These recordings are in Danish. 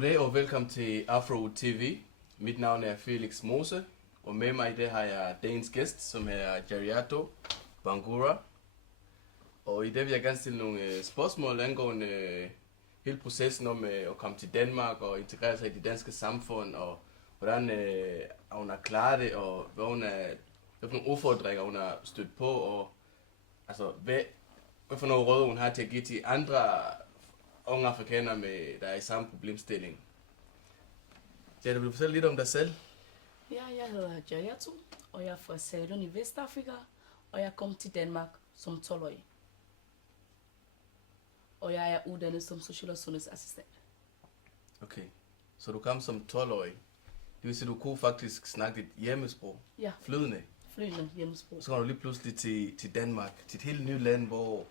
Goddag og velkommen til Afro TV. Mit navn er Felix Mose, og med mig i dag har jeg dagens gæst, som er Jariato Bangura. Og i dag vil jeg gerne stille nogle spørgsmål angående hele processen om at komme til Danmark og integrere sig i det danske samfund, og hvordan hun har klaret det, og hvad for nogle udfordringer hun har stødt på, og altså, hvad for nogle råd hun har til at give til andre unge afrikanere, der er i samme problemstilling. Ja, du vil fortælle lidt om dig selv? Ja, jeg hedder Jariato, og jeg er fra Sierra Leone i Vestafrika, og jeg kom til Danmark som 12-årig. Og jeg er uddannet som social- og sundhedsassistent. Okay, så du kom som 12-årig. Det vil sige, du kunne faktisk snakke dit hjemmesprog. Ja. Flydende. Flydende hjemmesprog. Så kommer du lige pludselig til Danmark, til et helt nyt land, hvor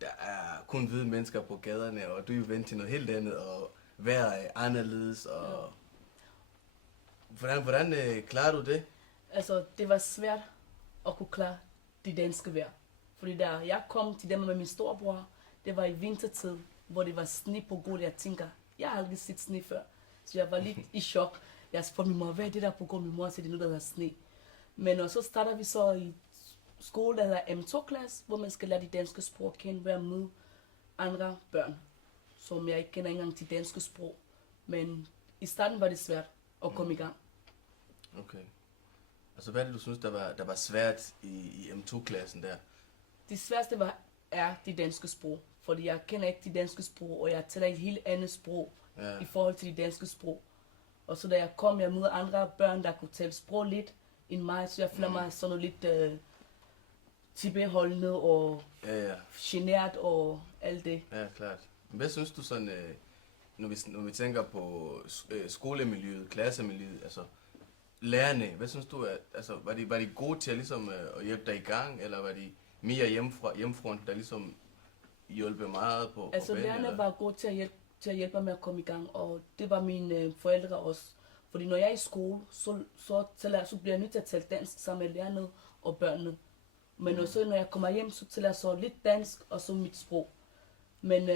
der er kun hvide mennesker på gaderne, og du er jo vant til noget helt andet, og vejret er anderledes, og hvordan klarer du det? Altså, det var svært at kunne klare det danske vejr. Fordi da jeg kom til Danmark med min storebror, det var i vintertid, hvor det var sne på gulvet. Jeg tænker, jeg har aldrig set sne før. Så jeg var lidt i chok. Jeg spurgte min mor, hvad er det der på gulvet? Min mor siger, det er noget, der er sne. Men og så starter vi så i skole, der hedder M2-klasse, hvor man skal lære de danske sprog at kende, være med andre børn, som jeg ikke kender engang til danske sprog. Men i starten var det svært at komme i gang. Okay. Altså, hvad er det, du synes, der var svært i M2-klassen der? Det sværeste er det danske sprog, fordi jeg kender ikke de danske sprog, og jeg taler et helt andet sprog i forhold til de danske sprog. Og så da jeg kom, jeg mødte andre børn, der kunne tale sprog lidt end mig, så jeg føler mig sådan lidt tilbageholdende og genert og alt det. Ja, klart. Hvad synes du sådan, når vi tænker på skolemiljøet, klassemiljøet, altså lærerne, hvad synes du, altså, var de gode til at hjælpe dig i gang, eller var de mere hjemmefronten, der ligesom hjælpe meget på altså banen, lærerne var gode til at hjælpe mig med at komme i gang, og det var mine forældre også. Fordi når jeg er i skole, så bliver jeg nødt til at tale dansk sammen med lærerne og børnene. Men også når jeg kommer hjem, så taler jeg så lidt dansk og så mit sprog. Men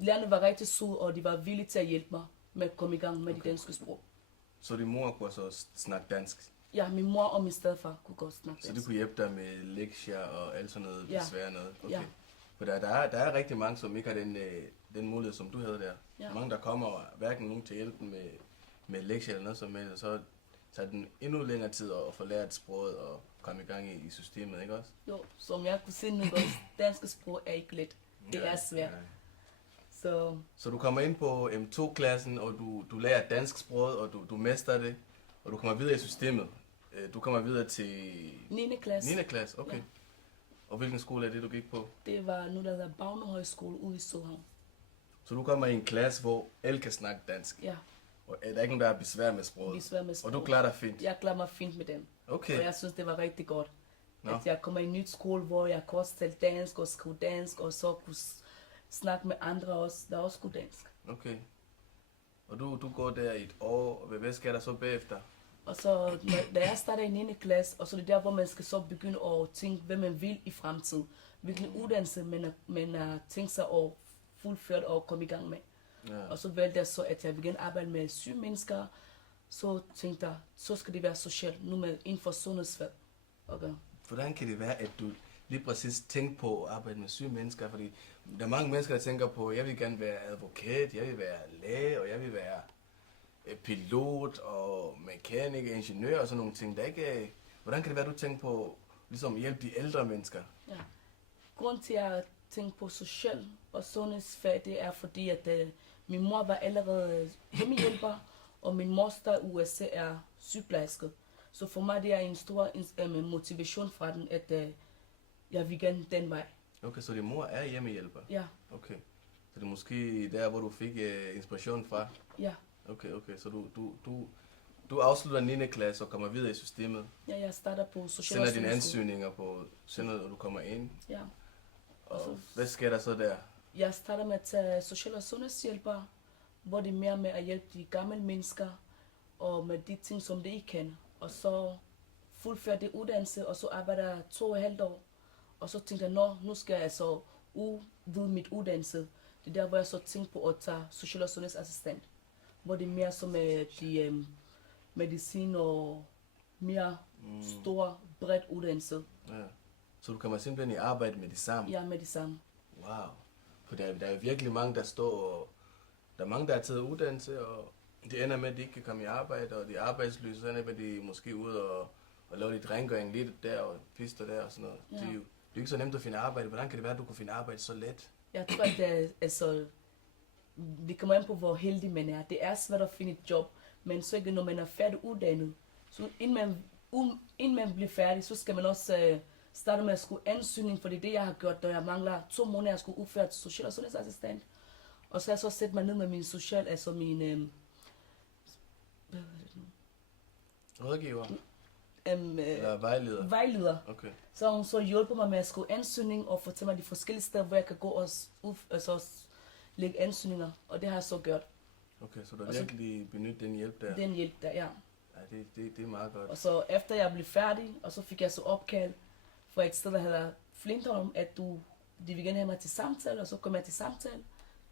lærerne var rigtig søde, og de var villige til at hjælpe mig med at komme i gang med det danske sprog. Så din mor kunne så snakke dansk? Ja, min mor og min stedfar kunne godt snakke dansk. Så de kunne hjælpe dig med lektier og alt sådan noget besvær noget? Okay. Ja. For der er rigtig mange, som ikke har den mulighed, som du havde der. Ja. Mange, der kommer hverken nogen til hjælpen med lektier eller noget som helst, så tager den endnu længere tid at få lært sproget og komme i gang i systemet, ikke også? Jo, som jeg kunne se nu også, danske sprog er ikke let. Det er svært. Så du kommer ind på M2-klassen, og du lærer dansk sproget, og du mestrer det, og du kommer videre i systemet. Du kommer videre til 9. klasse. 9. klasse, okay. Ja. Og hvilken skole er det, du gik på? Det var nu, der hedder Bagne Højskole ude i Sydhavn. Så du kommer i en klasse, hvor alle kan snakke dansk? Ja. Og er der ikke nogen, der har besvær med sproget? Og du klarer dig fint? Jeg klarer mig fint med dem. Okay. Og jeg synes, det var rigtig godt. At jeg kommer i en ny skole, hvor jeg kan også tale dansk og skrive dansk, og så kunne snakke med andre også, der også kunne dansk. Okay. Og du går der i et år, og hvad sker der så bagefter? Og så, da jeg starter i 9. klasse, og så er det der, hvor man skal så begynde at tænke, hvad man vil i fremtiden. Hvilken uddannelse man har tænkt sig at fuldføre og komme i gang med. Ja. Og så valgte jeg så, at jeg begyndte at arbejde med syge mennesker. Så tænkte jeg, så skal det være socialt, nu med inden for sundhedsfag. Okay. Hvordan kan det være, at du lige præcis tænker på at arbejde med syge mennesker? Fordi der er mange mennesker, der tænker på, at jeg vil gerne være advokat, jeg vil være læge, og jeg vil være pilot og mekaniker, ingeniør og sådan nogle ting. Der ikke, hvordan kan det være, at du tænker på ligesom at hjælpe de ældre mennesker? Ja. Grunden til, at jeg tænker på social og sundhedsfag, det er fordi, at min mor var allerede hjemmehjælper, og min moster i USA er sygeplejerske. Så for mig det er en stor motivation fra den, at jeg vil gerne den vej. Okay, så din mor er hjemmehjælper? Ja. Okay. Så det er måske der, hvor du fik inspiration fra? Ja. Okay. Så du afslutter 9. klasse og kommer videre i systemet? Ja, jeg starter på social sender dine ansøgninger på senere, når du kommer ind? Ja. Og hvad sker der så der? Jeg starter med at tage social- og sundhedshjælper, hvor det er mere med at hjælpe de gamle mennesker, og med de ting, som de ikke kan. Og så fuldføre det uddannelse, og så arbejder jeg 2,5 år. Og så tænkte jeg, nu skal jeg altså udvide mit uddannelse. Det er der, hvor jeg så tænkte på at tage social- og sundhedsassistent. hvor det er mere som de medicin og mere stor, bredt uddannelse. Ja. Så du kommer simpelthen i arbejde med det samme? Ja, med det samme. Wow. For der er jo virkelig mange, der står og... Der er mange, der har taget uddannelse, og det ender med, at de ikke kan komme i arbejde, og de er arbejdsløse, så ender med, at de måske ude og lave lidt rengøring lidt der og pister der og sådan noget. Ja. Det er jo ikke så nemt at finde arbejde. Hvordan kan det være, at du kunne finde arbejde så let? Jeg tror, at det kommer an på, hvor heldig man er. Det er svært at finde et job, men så ikke når man er færdig uddannet. Så inden man bliver færdig, så skal man også starte med at skulle ansøgning, for det er det, jeg har gjort, da jeg mangler 2 måneder, jeg skulle udføre til social- og sundhedsassistent. Og så har jeg så sat mig ned med min hvad hedder det nu? Rådgiver? Eller vejleder? Vejleder. Okay. Så har hun så hjulpet mig med at skrive ansøgning og fortælle mig de forskellige steder, hvor jeg kan gå og lægge ansøgninger. Og det har jeg så gjort. Okay, så du har virkelig benyttet den hjælp der? Den hjælp der, ja. Ja, det er meget godt. Og så efter jeg blev færdig, og så fik jeg så opkald fra et sted, der hedder Flintholm, at de vil gerne have mig til samtale, og så kom jeg til samtale.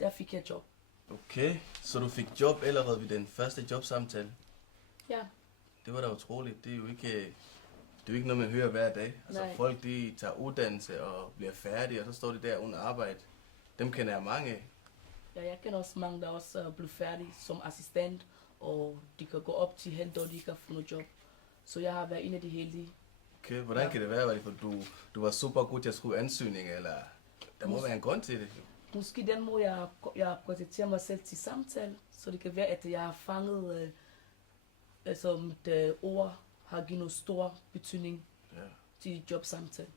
Der fik jeg job. Okay, så du fik job allerede ved den første jobsamtale? Ja. Det var da utroligt. Det er jo ikke noget, man hører hver dag. Altså Nej. folk, de tager uddannelse og bliver færdige, og så står de der uden arbejde. Dem kender jeg mange af. Ja, jeg kender også mange, der også er blevet færdige som assistent, og de kan gå op til halvt år, de kan få noget job. Så jeg har været en af de heldige. Okay, hvordan kan det være? Var det, for du var super god til at skrive ansøgninger, eller der må være en grund til det? Måske den måde, jeg præsenterer mig selv til samtale, så det kan være, at jeg har fanget, mit ord har givet noget stor betydning til jobsamtale.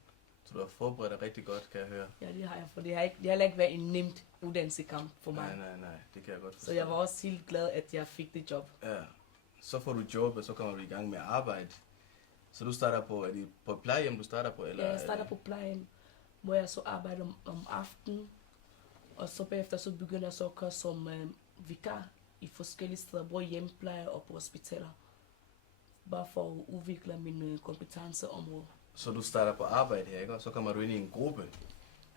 Så du har forberedt dig rigtig godt, kan jeg høre. Ja, det har jeg, for det har heller ikke været en nemt uddannelsekamp for mig. Nej, det kan jeg godt forstå. Så jeg var også helt glad, at jeg fik det job. Ja, så får du job, og så kommer du i gang med at arbejde. Så du starter på, er det på et plejehjem, du starter på? Eller, Ja, jeg starter på plejehjem, hvor jeg så arbejder om aftenen. Og så bagefter så begynder jeg så at køre som vikar i forskellige steder, både hjemmepleje og på hospitaler. Bare for at udvikle mine kompetenceområder. Så du starter på arbejde her, ikke? Og så kommer du ind i en gruppe.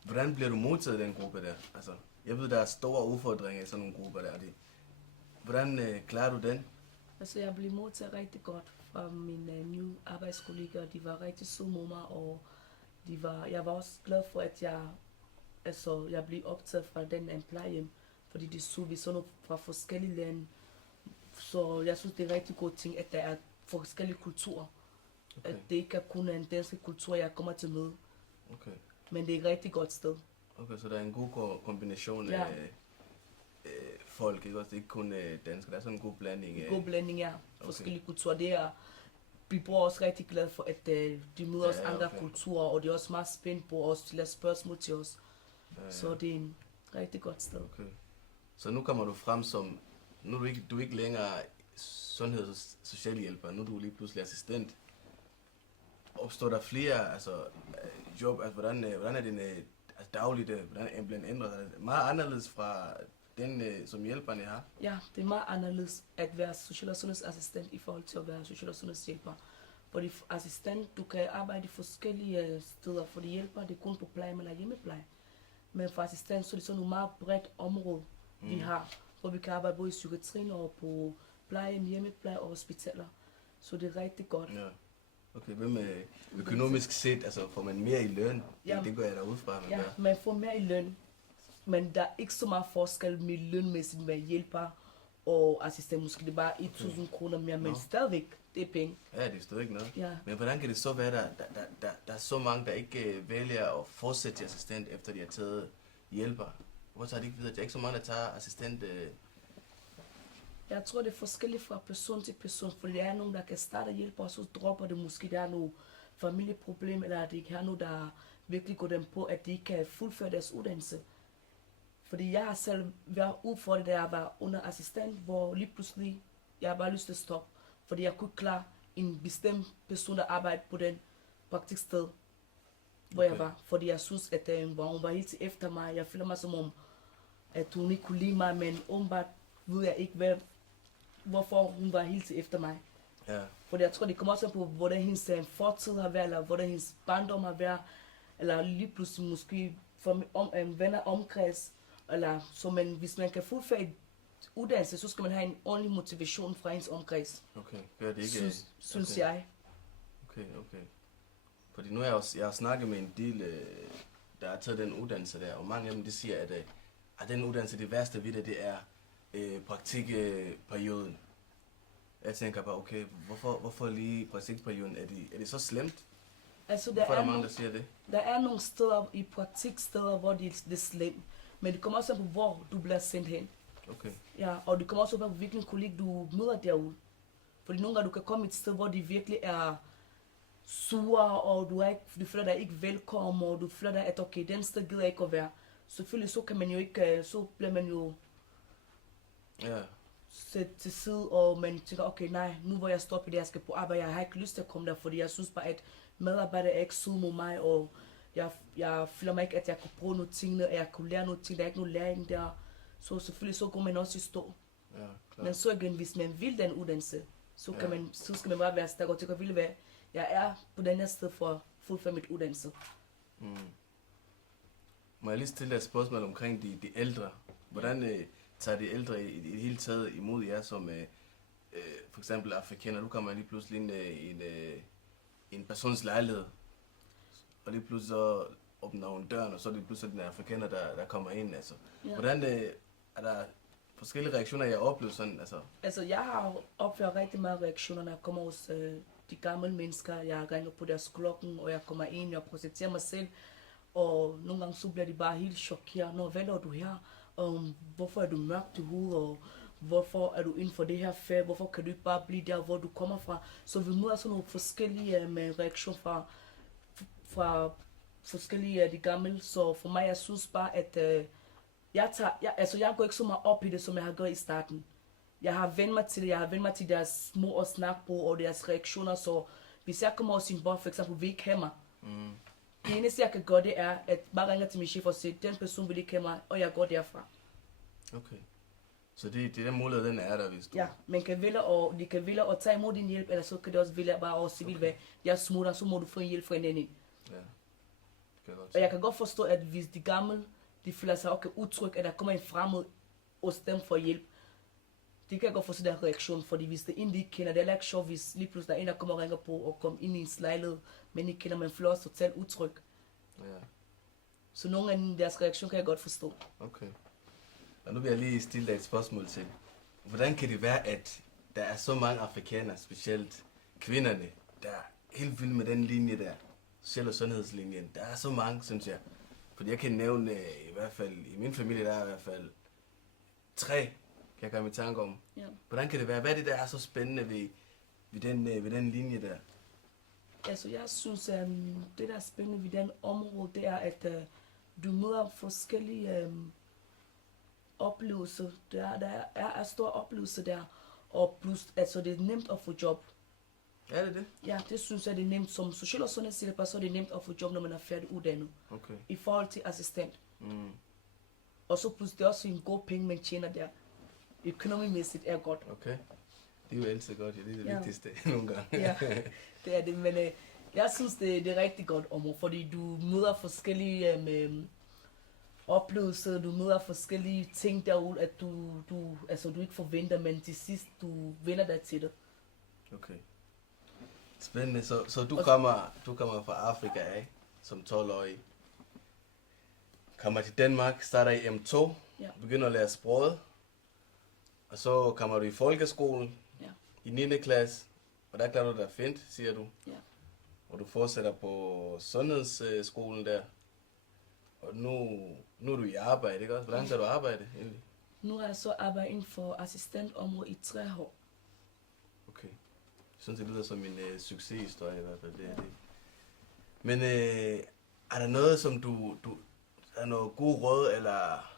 Hvordan bliver du modtaget i den gruppe der? Altså, jeg ved, der er store udfordringer i sådan nogle grupper der. Hvordan klarer du den? Altså, jeg blev modtaget rigtig godt fra mine nye arbejdskollegaer. De var rigtig søde mod mig, og jeg var også glad for, at jeg blev optaget fra den plejehjem, fordi de så vi sådan fra forskellige lande. Så jeg synes, det er rigtig god ting, at der er forskellige kulturer. Okay. At det ikke er kun en dansk kultur, jeg kommer til møde. Okay. Men det er et rigtig godt sted. Okay, så der er en god kombination af folk, ikke også? Det er ikke kun danskere, der er sådan en god blanding af... God blanding, ja. Forskellige kulturer. Det er, vi bor også rigtig glade for, at de møder os andre kulturer, og de er også meget spændt på os til at spørgsmål til os. Så det er en rigtig godt sted. Okay. Så nu kommer du frem som... Nu er du ikke længere sundheds- og socialhjælper, nu er du lige pludselig assistent. Opstår der flere job, hvordan er din dagligt, hvordan er den ændret? Er det meget anderledes fra den, som hjælperne har? Ja, det er meget anderledes at være social- og sundhedsassistent i forhold til at være social- og sundhedshjælper. Fordi assistent, du kan arbejde i forskellige steder, for de hjælper det kun på pleje eller hjemmepleje. Men for assistent, så er det sådan et meget bredt område, vi har, hvor vi kan arbejde både i psykiatrien og på plejehjem, hjemmepleje og hospitaler. Så det er rigtig godt. Ja. Okay, hvad med økonomisk set, altså får man mere i løn? Ja. Det går jeg derud fra. Ja, man får mere i løn, men der er ikke så meget forskel med lønmæssigt med hjælper og assistent. Måske det er bare 1.000 kroner mere, men stadigvæk, det er penge. Ja, det er stadig noget. Ja. Men hvordan kan det så være, der er så mange, der ikke vælger at fortsætte til assistent, efter de har taget hjælper? Hvorfor tager de ikke videre? Der er ikke så mange, der tager assistent... Jeg tror, det er forskelligt fra person til person, for der er nogen, der kan starte at hjælpe, og så dropper det måske, der er nogle familieproblemer, eller det ikke er nogen, der virkelig går dem på, at de ikke kan fuldføre deres uddannelse. Fordi jeg har selv været udfordret, da jeg var under assistent, hvor lige pludselig, jeg har bare lyst til at stoppe, fordi jeg kunne ikke klare en bestemt person, der arbejder på den praktiksted, hvor jeg var. Fordi jeg synes, at hun var helt til efter mig. Jeg føler mig som om, at hun ikke kunne lide mig, men åbenbart ved jeg ikke, hvorfor hun var helt til efter mig. Ja. For jeg tror, det kommer også på, hvordan hendes fortid har været, eller hvordan hendes barndom har været, eller lige pludselig måske for venner omkreds, eller så hvis man kan fuldføre uddannelse, så skal man have en ordentlig motivation fra ens omkreds. Okay, gør det ikke? Synes okay. jeg. Okay. Fordi nu har jeg har snakket med en del, der har taget den uddannelse der, og mange af dem, de siger, at den uddannelse, det værste ved det er praktikperioden. Jeg tænker bare, okay, hvorfor lige praktikperioden? Er det så slemt? Altså, Hvorfor er der mange, der siger det? Der er nogle steder i praktiksteder, hvor det er slemt. Men det kommer også an på, hvor du bliver sendt hen. Okay. Ja, og det kommer også an på, hvilken kollega du møder derude. Fordi nogle gange du kan komme et sted, hvor de virkelig er sure, og du føler dig ikke velkommen, og du føler dig, at okay, den sted gider ikke at være. Selvfølgelig så kan man jo ikke, så bliver man jo sat til side, og man tænker, okay, nej, nu hvor jeg står på det, jeg skal på arbejde, jeg har ikke lyst til at komme der, fordi jeg synes bare, at medarbejdere er ikke søde mod mig, og jeg føler mig ikke, at jeg kunne bruge nogle ting, og jeg kunne lære nogle ting, der er ikke nogen læring der. Så selvfølgelig så går man også i stå. Ja, klar. Men så igen, hvis man vil den uddannelse, så skal man bare være stærk og tænke, at jeg er på den her sted for at fuldføre mit uddannelse. Må jeg lige stille et spørgsmål omkring de ældre? Hvordan tager de ældre i det hele taget imod jer som for eksempel afrikaner? Nu kommer lige pludselig ind i en persons lejlighed, og lige pludselig så åbner hun døren, og så er det pludselig den afrikaner, der kommer ind. Altså. Ja. Hvordan er der forskellige reaktioner, jeg oplever sådan? Altså, jeg har oplevet rigtig mange reaktioner, når jeg kommer hos de gamle mennesker. Jeg ringer på deres klokken, og jeg kommer ind og præsenterer mig selv. Og nogle gange så bliver de bare helt chokeret. Nå, hvad laver du her? Hvorfor er du mørkt i hovedet? Og hvorfor er du inden for det her fag? Hvorfor kan du ikke bare blive der, hvor du kommer fra? Så vi møder sådan nogle forskellige reaktioner fra forskellige af de gamle. Så for mig, jeg synes bare, at jeg går ikke så meget op i det, som jeg har gjort i starten. Jeg har vendt mig til det, jeg har vendt mig til deres små og snak på, og deres reaktioner, så hvis jeg kommer hos sin bror, for eksempel, vil ikke have mig. Det eneste, jeg kan gøre, det er, at bare ringe til min chef og sige, den person vil ikke have mig, og jeg går derfra. Okay. Så det er den mulighed, den er der, hvis du... Ja, de kan vælge at tage imod din hjælp, eller så kan de også vælge bare at sige, okay, jeg smutter, så må du få en hjælp fra en anden. Ja. Og jeg kan godt forstå, at hvis de gamle, de føler sig okay utryg, at der kommer en fremmed hos dem for hjælp. Det kan jeg godt forstå der reaktion, fordi hvis det egentlig ikke kender, det er ikke sjovt, hvis lige pludselig der er en, der kommer og ringer på og kommer ind i en lejlighed, men ikke kender, man føler også totalt utryg. Ja. Så nogle af deres reaktion kan jeg godt forstå. Okay. Og nu vil jeg lige stille dig et spørgsmål til. Hvordan kan det være, at der er så mange afrikanere, specielt kvinderne, der er helt vildt med den linje der, social- og sundhedslinjen? Der er så mange, synes jeg. Fordi jeg kan nævne, i hvert fald i min familie, der er i hvert fald 3, kan jeg komme i tanke om. Ja. Hvordan kan det være? Hvad er det, der er så spændende ved den linje der? Altså jeg synes, det der er spændende ved den område, det er, at du møder forskellige oplevelser. Der er store oplevelser der, og plus, altså det er nemt at få job. Er det det? Ja, det synes jeg, det er nemt. Som social- og sundhedshjælper, så er det nemt at få job, når man er færdig uddannet. Okay. I forhold til assistent. Og så plus, det er også en god penge, man tjener der. Økonomimæssigt er godt. Okay. Det er jo altid godt, ja. Det er det vigtigste nogle gange. Ja, det er det. Men jeg synes, det er rigtig godt område, fordi du møder forskellige oplevelser, du møder forskellige ting derude, at du ikke forventer, men til sidst, du vender dig til det. Okay. Spændende. Så du kommer fra Afrika af, som 12-årig. Kommer til Danmark, starter i M2, begynder at lære sproget. Og så kommer du i folkeskolen i 9. klasse, og der klarer du dig fint, siger du. Ja. Og du fortsætter på sundhedsskolen der. Og nu er du i arbejde, ikke også? Hvordan skal du arbejde egentlig? Nu har jeg så arbejdet inden for assistentområdet i 3 år. Okay. Jeg synes, det lyder som en succeshistorie i hvert fald. Det er det. Men er der noget, som du er noget god råd, eller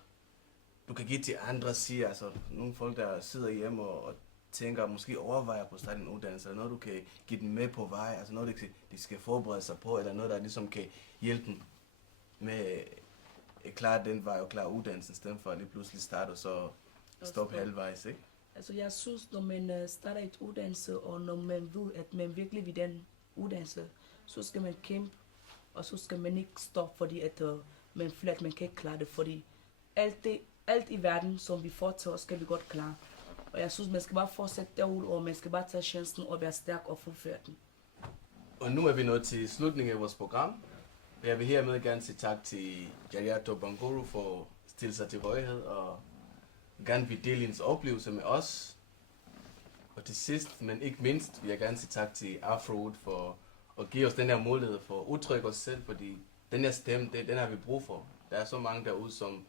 du kan give til andre, siger, altså nogle folk, der sidder hjemme og tænker, måske overvejer på at starte en uddannelse, eller noget, du kan give dem med på vej, altså noget, de skal forberede sig på, eller noget, der ligesom kan hjælpe dem med at klare den vej og klare uddannelsen, stedet for at lige pludselig starte og så stoppe halvvejs, ikke? Altså jeg synes, når man starter et uddannelse, og når man ved, at man virkelig vil den uddannelse, så skal man kæmpe, og så skal man ikke stoppe, fordi at man føler, at man kan ikke klare det, fordi alt i verden, som vi får til os, skal vi godt klare. Og jeg synes, man skal bare fortsætte derud, og man skal bare tage chancen og være stærk og fuldføre den. Og nu er vi nået til slutningen af vores program. Jeg vil hermed gerne sige tak til Jariato Bangura for at stille sig til rådighed og gerne vil dele hendes oplevelse med os. Og til sidst, men ikke mindst, vil jeg gerne sige tak til Afrowood for at give os den her mulighed for at udtrykke os selv, fordi den her stemme, den har vi brug for. Der er så mange derude, som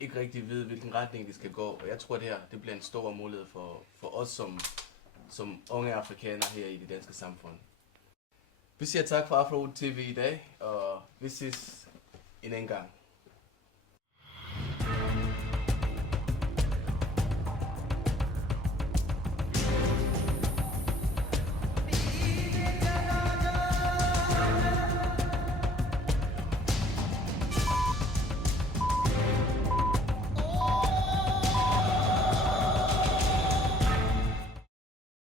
ikke rigtig ved, hvilken retning de skal gå, og jeg tror, det her det bliver en stor mulighed for os som unge afrikanere her i det danske samfund. Vi siger tak for Afrowood TV i dag, og vi ses en anden gang.